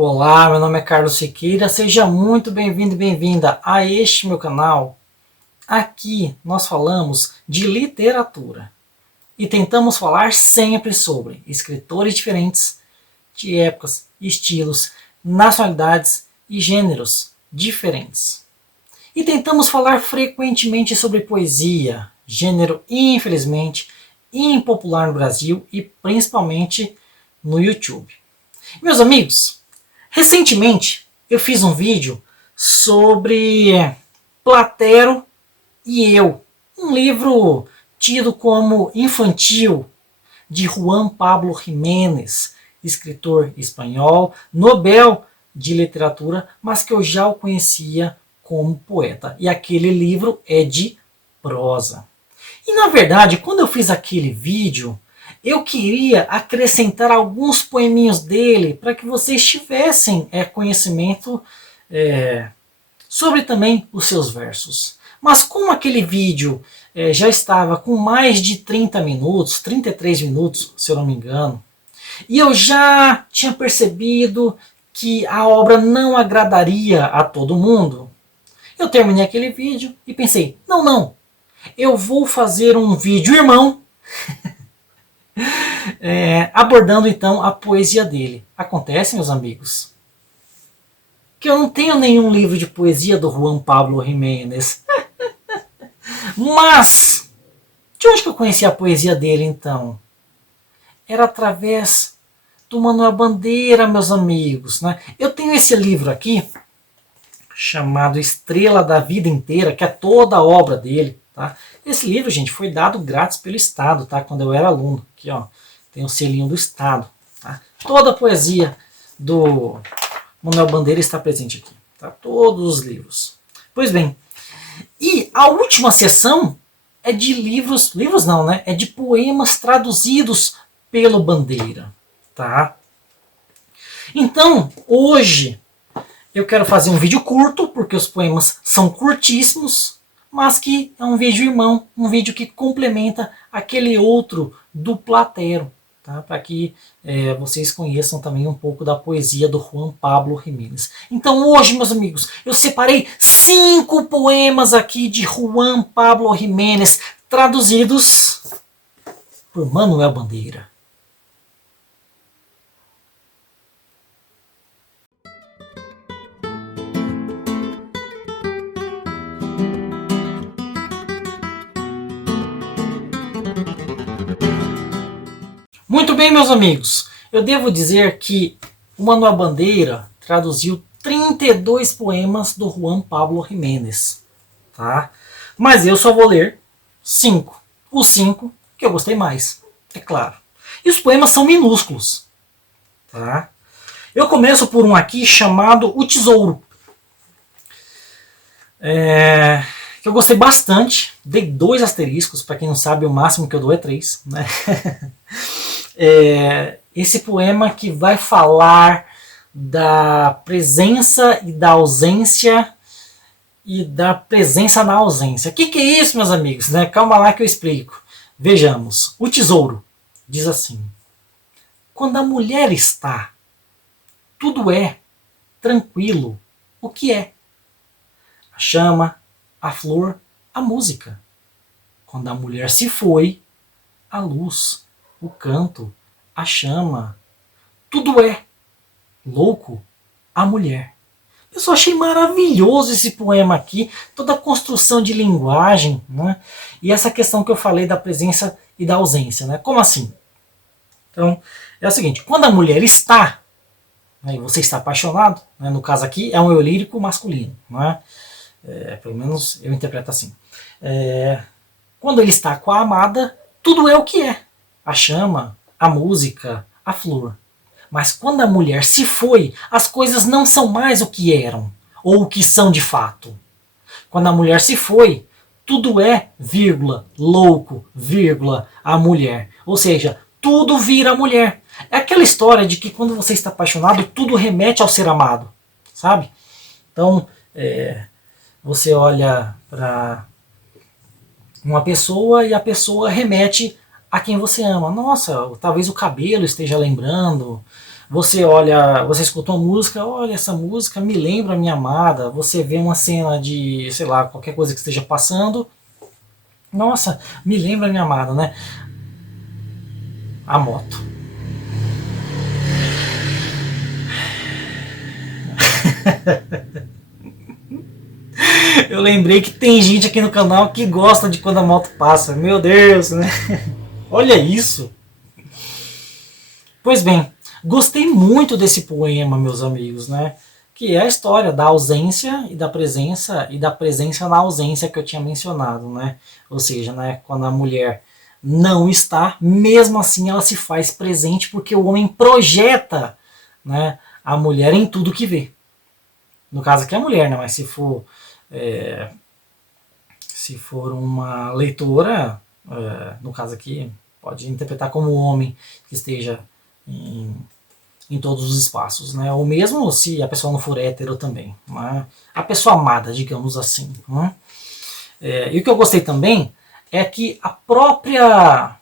Olá, meu nome é Carlos Siqueira, seja muito bem-vindo e bem-vinda a este meu canal. Aqui nós falamos de literatura e tentamos falar sempre sobre escritores diferentes, de épocas, estilos, nacionalidades e gêneros diferentes. E tentamos falar frequentemente sobre poesia, gênero infelizmente impopular no Brasil e principalmente no YouTube. Meus amigos, recentemente eu fiz um vídeo sobre Platero e Eu, um livro tido como infantil de Juan Pablo Jiménez, escritor espanhol, Nobel de Literatura, mas que eu já o conhecia como poeta. E aquele livro é de prosa. E na verdade, quando eu fiz aquele vídeo, eu queria acrescentar alguns poeminhos dele para que vocês tivessem conhecimento sobre também os seus versos. Mas como aquele vídeo já estava com mais de 30 minutos, 33 minutos, se eu não me engano, e eu já tinha percebido que a obra não agradaria a todo mundo, eu terminei aquele vídeo e pensei, não, eu vou fazer um vídeo irmão abordando então a poesia dele. Acontece, meus amigos, que eu não tenho nenhum livro de poesia do Juan Pablo Jiménez. Mas, de onde que eu conheci a poesia dele então? Era através do Manuel Bandeira, meus amigos. Né? Eu tenho esse livro aqui, chamado Estrela da Vida Inteira, que é toda a obra dele. Tá? Esse livro, gente, foi dado grátis pelo Estado, tá? Quando eu era aluno. Aqui, ó, tem o selinho do Estado. Tá? Toda a poesia do Manuel Bandeira está presente aqui. Tá? Todos os livros. Pois bem, e a última sessão é de livros não, né? É de poemas traduzidos pelo Bandeira. Tá? Então, hoje, eu quero fazer um vídeo curto, porque os poemas são curtíssimos, mas que é um vídeo irmão, um vídeo que complementa aquele outro do Platero, tá? Para que vocês conheçam também um pouco da poesia do Juan Pablo Jiménez. Então hoje, meus amigos, eu separei 5 poemas aqui de Juan Pablo Jiménez, traduzidos por Manuel Bandeira. Muito bem, meus amigos, eu devo dizer que o Manuel Bandeira traduziu 32 poemas do Juan Pablo Jiménez. Tá? Mas eu só vou ler 5. Os 5 que eu gostei mais, é claro. E os poemas são minúsculos. Tá? Eu começo por um aqui chamado O Tesouro. Que eu gostei bastante. Dei 2 asteriscos, para quem não sabe, o máximo que eu dou é 3. Né? Esse poema que vai falar da presença e da ausência e da presença na ausência. O que é isso, meus amigos? Né? Calma lá que eu explico. Vejamos. O Tesouro diz assim: quando a mulher está, tudo é tranquilo. O que é? A chama, a flor, a música. Quando a mulher se foi, a luz, o canto, a chama, tudo é louco, a mulher. Eu só achei maravilhoso esse poema aqui, toda a construção de linguagem, né? E essa questão que eu falei da presença e da ausência. Né? Como assim? Então, é o seguinte, quando a mulher está, né, e você está apaixonado, né, no caso aqui é um eu lírico masculino, né? Pelo menos eu interpreto assim. Quando ele está com a amada, tudo é o que é. A chama, a música, a flor. Mas quando a mulher se foi, as coisas não são mais o que eram, ou o que são de fato. Quando a mulher se foi, tudo é, vírgula, louco, vírgula, a mulher. Ou seja, tudo vira mulher. É aquela história de que quando você está apaixonado, tudo remete ao ser amado. Sabe? Então, você olha para uma pessoa e a pessoa remete a quem você ama. Nossa, talvez o cabelo esteja lembrando, Você olha, você escuta uma música, olha, essa música me lembra a minha amada. Você vê uma cena de, sei lá, qualquer coisa que esteja passando, nossa, me lembra a minha amada, né? A moto. Eu lembrei que tem gente aqui no canal que gosta de quando a moto passa. Meu Deus, né? Olha isso. Pois bem, gostei muito desse poema, meus amigos, né? Que é a história da ausência e da presença na ausência que eu tinha mencionado, né? Ou seja, né, quando a mulher não está, mesmo assim ela se faz presente porque o homem projeta, né, a mulher em tudo que vê. No caso aqui é a mulher, né? Mas é, se for uma leitora, no caso aqui, pode interpretar como um homem que esteja em, em todos os espaços, né? Ou mesmo se a pessoa não for hétero também, né? A pessoa amada, digamos assim, né? E o que eu gostei também é que a própria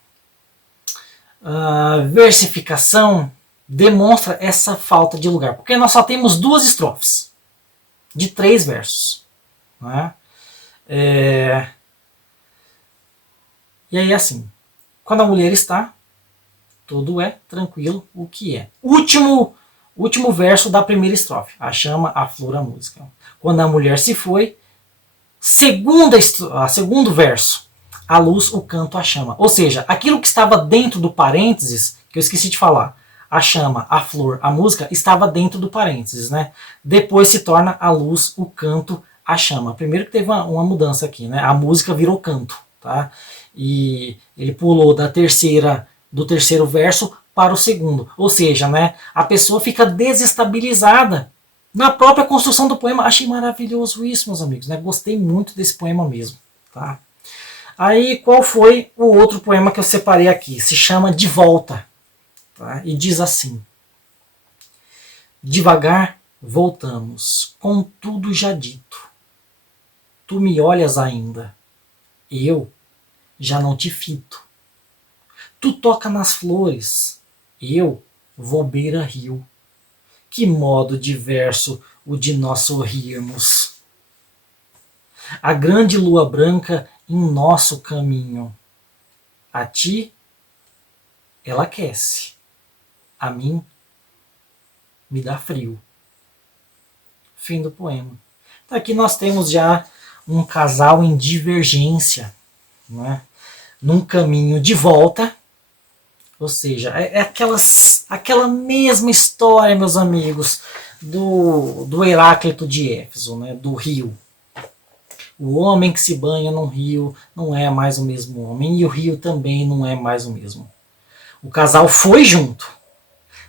versificação demonstra essa falta de lugar, porque nós só temos 2 estrofes de 3 versos, né? E aí assim, quando a mulher está, tudo é tranquilo, o que é. Último verso da primeira estrofe. A chama, a flor, a música. Quando a mulher se foi, segundo verso. A luz, o canto, a chama. Ou seja, aquilo que estava dentro do parênteses, que eu esqueci de falar, a chama, a flor, a música, estava dentro do parênteses, né? Depois se torna a luz, o canto, a chama. Primeiro que teve uma mudança aqui, né? A música virou canto, tá? E ele pulou do terceiro verso para o segundo. Ou seja, né, a pessoa fica desestabilizada na própria construção do poema. Achei maravilhoso isso, meus amigos. Né? Gostei muito desse poema mesmo. Tá? Aí, qual foi o outro poema que eu separei aqui? Se chama De Volta. Tá? E diz assim: devagar voltamos, com tudo já dito. Tu me olhas ainda, eu já não te fito. Tu toca nas flores, eu vou beira-rio. Que modo diverso o de nós sorrirmos. A grande lua branca em nosso caminho. A ti, ela aquece. A mim, me dá frio. Fim do poema. Então aqui nós temos já um casal em divergência, né? Num caminho de volta. Ou seja, é aquela mesma história, meus amigos, do Heráclito de Éfeso, né, do rio. O homem que se banha num rio não é mais o mesmo homem, e o rio também não é mais o mesmo. O casal foi junto,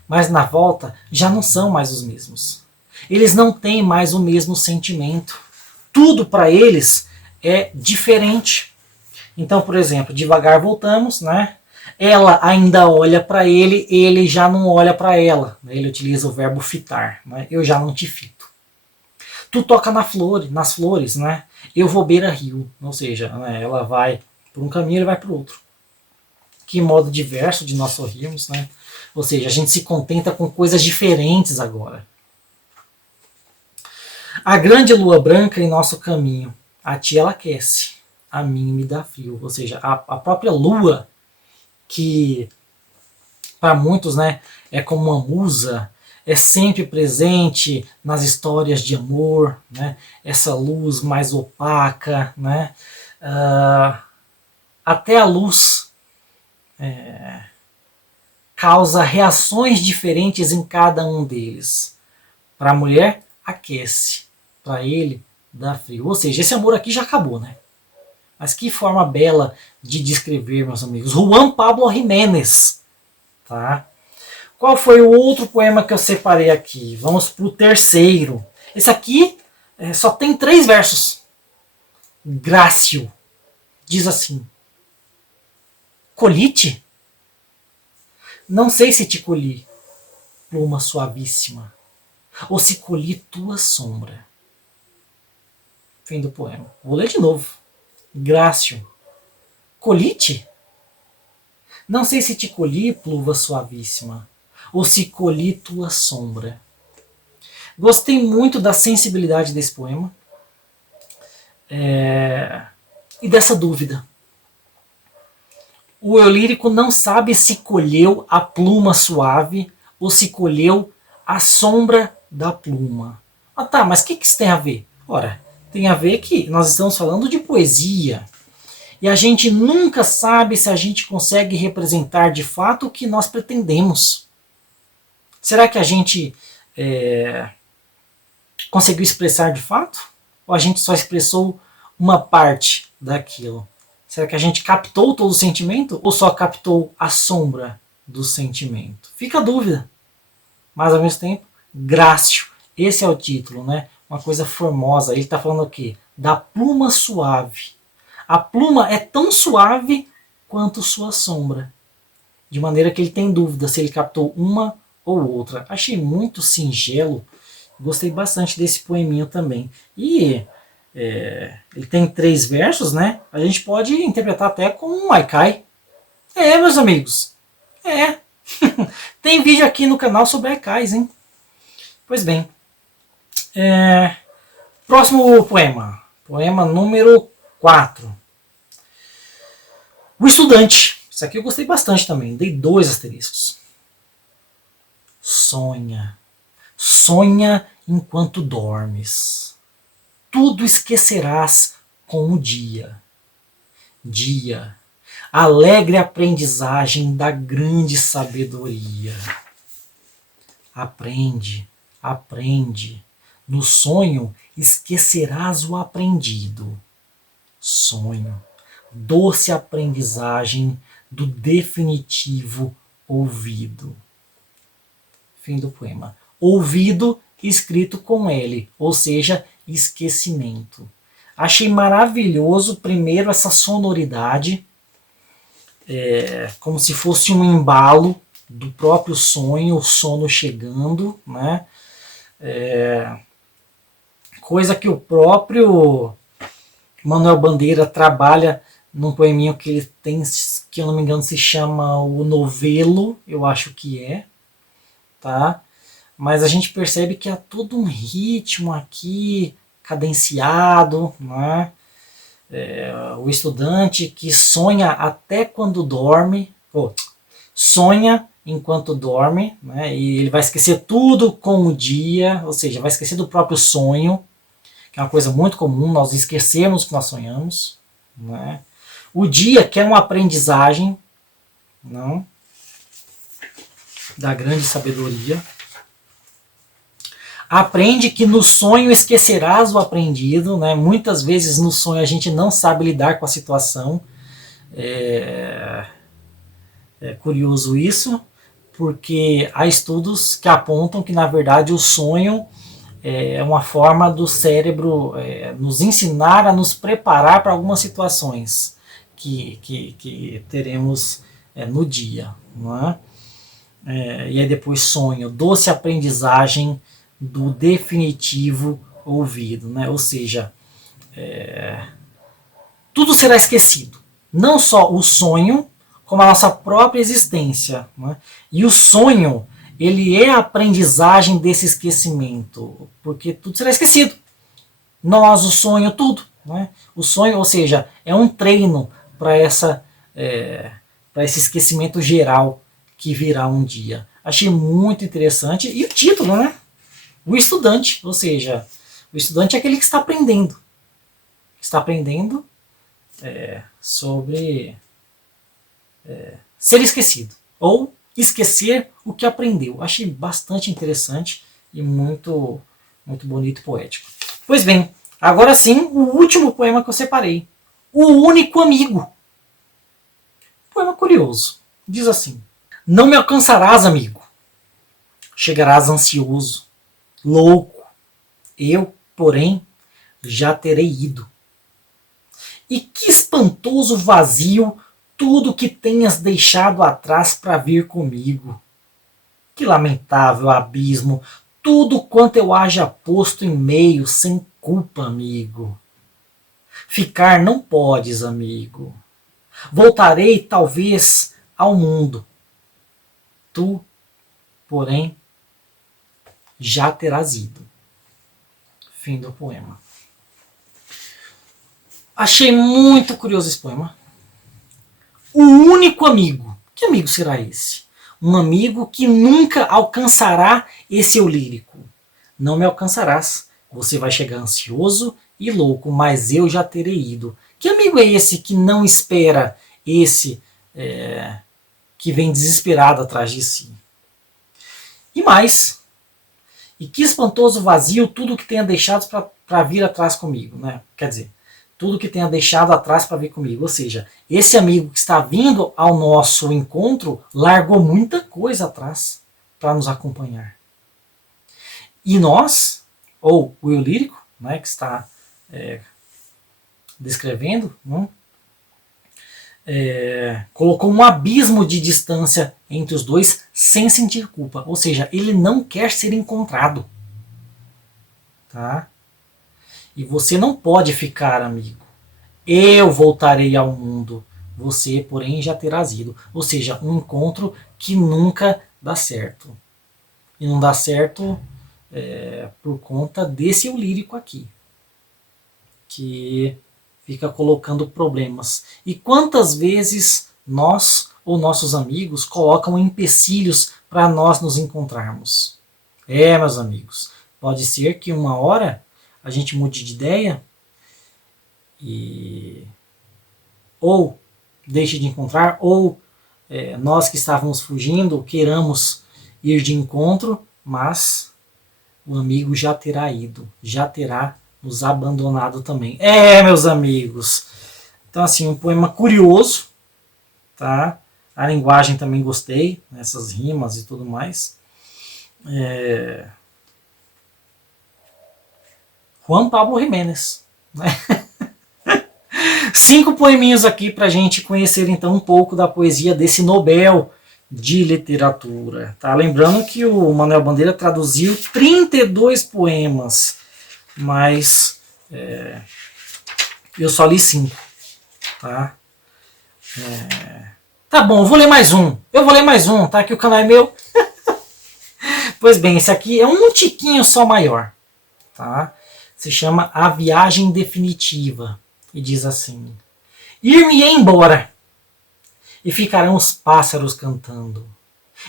mas na volta já não são mais os mesmos. Eles não têm mais o mesmo sentimento. Tudo para eles é diferente. Então, por exemplo, devagar voltamos, né? Ela ainda olha para ele já não olha para ela. Ele utiliza o verbo fitar. Né? Eu já não te fito. Tu toca nas flores, né? Eu vou beira-rio. Ou seja, né, ela vai por um caminho, ele vai para o outro. Que modo diverso de nós sorrirmos, né? Ou seja, a gente se contenta com coisas diferentes agora. A grande lua branca em nosso caminho. A ti ela aquece, a mim me dá frio. Ou seja, a própria lua, que para muitos, né, é como uma musa, é sempre presente nas histórias de amor, né, essa luz mais opaca, né, até a luz causa reações diferentes em cada um deles. Para a mulher, aquece, para ele, dá frio. Ou seja, esse amor aqui já acabou, né? Mas que forma bela de descrever, meus amigos. Juan Pablo Jiménez. Tá? Qual foi o outro poema que eu separei aqui? Vamos para o terceiro. Esse aqui só tem 3 versos. Grácio. Diz assim: colite? Não sei se te colhi, pluma suavíssima, ou se colhi tua sombra. Fim do poema. Vou ler de novo. Grácio. Colite? Não sei se te colhi, pluva suavíssima, ou se colhi tua sombra. Gostei muito da sensibilidade desse poema e dessa dúvida. O eu lírico não sabe se colheu a pluma suave ou se colheu a sombra da pluma. Ah tá, mas o que isso tem a ver? Ora, tem a ver que nós estamos falando de poesia. E a gente nunca sabe se a gente consegue representar de fato o que nós pretendemos. Será que a gente conseguiu expressar de fato? Ou a gente só expressou uma parte daquilo? Será que a gente captou todo o sentimento ou só captou a sombra do sentimento? Fica a dúvida. Mas ao mesmo tempo, Grácio. Esse é o título, né? Uma coisa formosa. Ele está falando o quê? Da pluma suave. A pluma é tão suave quanto sua sombra. De maneira que ele tem dúvida se ele captou uma ou outra. Achei muito singelo. Gostei bastante desse poeminho também. E ele tem 3 versos, né? A gente pode interpretar até como um haikai. Meus amigos. Tem vídeo aqui no canal sobre haikais, hein? Pois bem. Próximo poema. Poema número 4. O Estudante. Isso aqui eu gostei bastante também. Dei 2 asteriscos. Sonha. Sonha enquanto dormes. Tudo esquecerás com o dia. Dia. Alegre aprendizagem da grande sabedoria. Aprende, aprende. No sonho esquecerás o aprendido. Sonho. Doce aprendizagem do definitivo ouvido. Fim do poema. Ouvido escrito com L, ou seja, esquecimento. Achei maravilhoso, primeiro, essa sonoridade, como se fosse um embalo do próprio sonho, o sono chegando, né? Coisa que o próprio Manuel Bandeira trabalha num poeminho que ele tem, que eu não me engano se chama O Novelo, eu acho que tá? Mas a gente percebe que há todo um ritmo aqui, cadenciado, né? O estudante que sonha até quando dorme, sonha enquanto dorme, né? E ele vai esquecer tudo com o dia, ou seja, vai esquecer do próprio sonho, que é uma coisa muito comum, nós esquecemos que nós sonhamos, né? O dia, que é uma aprendizagem, não, da grande sabedoria. Aprende que no sonho esquecerás o aprendido, né? Muitas vezes no sonho a gente não sabe lidar com a situação. É curioso isso, porque há estudos que apontam que, na verdade, o sonho é uma forma do cérebro nos ensinar a nos preparar para algumas situações que teremos no dia. Não é? E aí depois sonho, doce aprendizagem do definitivo ouvido, né? Ou seja, tudo será esquecido, não só o sonho, como a nossa própria existência, né? E o sonho, ele é a aprendizagem desse esquecimento, porque tudo será esquecido. Nós, o sonho, tudo, né? O sonho, ou seja, é um treino para esse esquecimento geral que virá um dia. Achei muito interessante. E o título, né? O estudante, ou seja, o estudante é aquele que está aprendendo. Está aprendendo sobre ser esquecido. Ou esquecer o que aprendeu. Achei bastante interessante e muito, muito bonito e poético. Pois bem, agora sim, o último poema que eu separei. O Único Amigo. Poema curioso. Diz assim: não me alcançarás, amigo. Chegarás ansioso, louco. Eu, porém, já terei ido. E que espantoso vazio tudo que tenhas deixado atrás para vir comigo. Que lamentável abismo tudo quanto eu haja posto em meio sem culpa, amigo. Ficar não podes, amigo. Voltarei, talvez, ao mundo. Tu porém já terás ido. Fim do poema. Achei muito curioso esse poema. O único amigo. Que amigo será esse? Um amigo que nunca alcançará esse eu lírico. Não me alcançarás. Você vai chegar ansioso e louco, mas eu já terei ido. Que amigo é esse que não espera esse que vem desesperado atrás de si? E mais, e que espantoso vazio tudo que tenha deixado para vir atrás comigo, né? Quer dizer, tudo que tenha deixado atrás para vir comigo. Ou seja, esse amigo que está vindo ao nosso encontro largou muita coisa atrás para nos acompanhar. E nós, ou o eu lírico, né, que está descrevendo, né, colocou um abismo de distância entre os dois sem sentir culpa. Ou seja, ele não quer ser encontrado. Tá? E você não pode ficar, amigo. Eu voltarei ao mundo. Você, porém, já terás ido. Ou seja, um encontro que nunca dá certo. E não dá certo por conta desse eu lírico aqui. Que fica colocando problemas. E quantas vezes nós ou nossos amigos colocam empecilhos para nós nos encontrarmos? Meus amigos, pode ser que uma hora a gente mude de ideia e ou deixe de encontrar, ou nós que estávamos fugindo queiramos ir de encontro, mas o amigo já terá ido, já terá nos abandonado também. Meus amigos. Então, assim, um poema curioso, tá? A linguagem também gostei, essas rimas e tudo mais. Juan Pablo Jiménez, né? 5 poeminhos aqui pra gente conhecer então um pouco da poesia desse Nobel de literatura. Tá? Lembrando que o Manuel Bandeira traduziu 32 poemas, mas eu só li 5. Tá? Tá bom, eu vou ler mais um. Tá? Que o canal é meu. Pois bem, esse aqui é um tiquinho só maior. Tá? Se chama A Viagem Definitiva. E diz assim: ir-me-ei embora, e ficarão os pássaros cantando,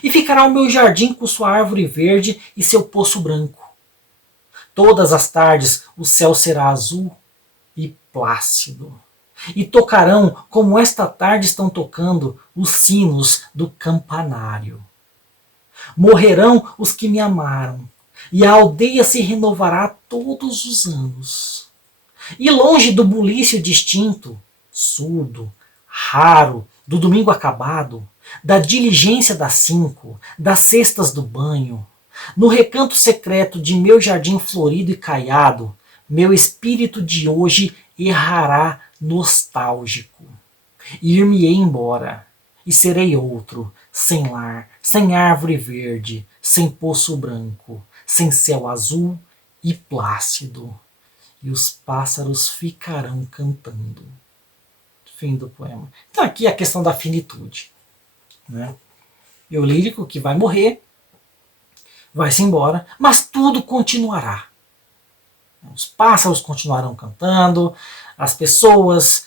e ficará o meu jardim com sua árvore verde e seu poço branco. Todas as tardes o céu será azul e plácido, e tocarão, como esta tarde estão tocando, os sinos do campanário. Morrerão os que me amaram, e a aldeia se renovará todos os anos. E longe do bulício distinto, surdo, raro, do domingo acabado, da diligência das 5, das cestas do banho, no recanto secreto de meu jardim florido e caiado, meu espírito de hoje errará nostálgico. Ir-me-ei embora, e serei outro, sem lar, sem árvore verde, sem poço branco, sem céu azul e plácido. E os pássaros ficarão cantando. Fim do poema. Então aqui a questão da finitude. Né? Eu lírico que vai morrer, vai-se embora, mas tudo continuará. Os pássaros continuarão cantando, as pessoas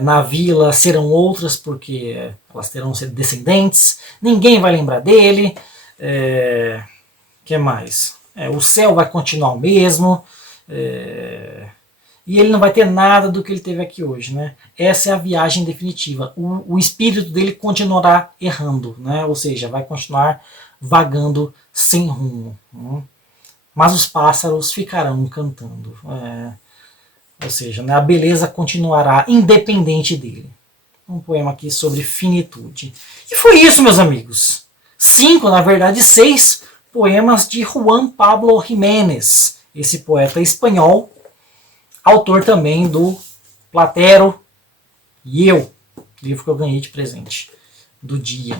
na vila serão outras porque elas terão descendentes, ninguém vai lembrar dele. Que mais? O céu vai continuar o mesmo. E ele não vai ter nada do que ele teve aqui hoje, né? Essa é a viagem definitiva. O espírito dele continuará errando, né? Ou seja, vai continuar vagando sem rumo. Né? Mas os pássaros ficarão cantando. Ou seja, né, a beleza continuará independente dele. Um poema aqui sobre finitude. E foi isso, meus amigos. 5, na verdade 6 poemas de Juan Pablo Jiménez, esse poeta espanhol, autor também do Platero e Eu, livro que eu ganhei de presente do dia.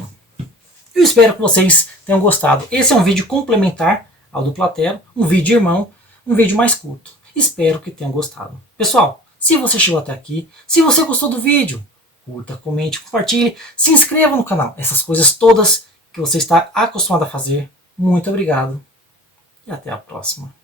Eu espero que vocês tenham gostado. Esse é um vídeo complementar ao do Platero, um vídeo irmão, um vídeo mais curto. Espero que tenham gostado. Pessoal, se você chegou até aqui, se você gostou do vídeo, curta, comente, compartilhe, se inscreva no canal. Essas coisas todas que você está acostumado a fazer Muito obrigado e até a próxima.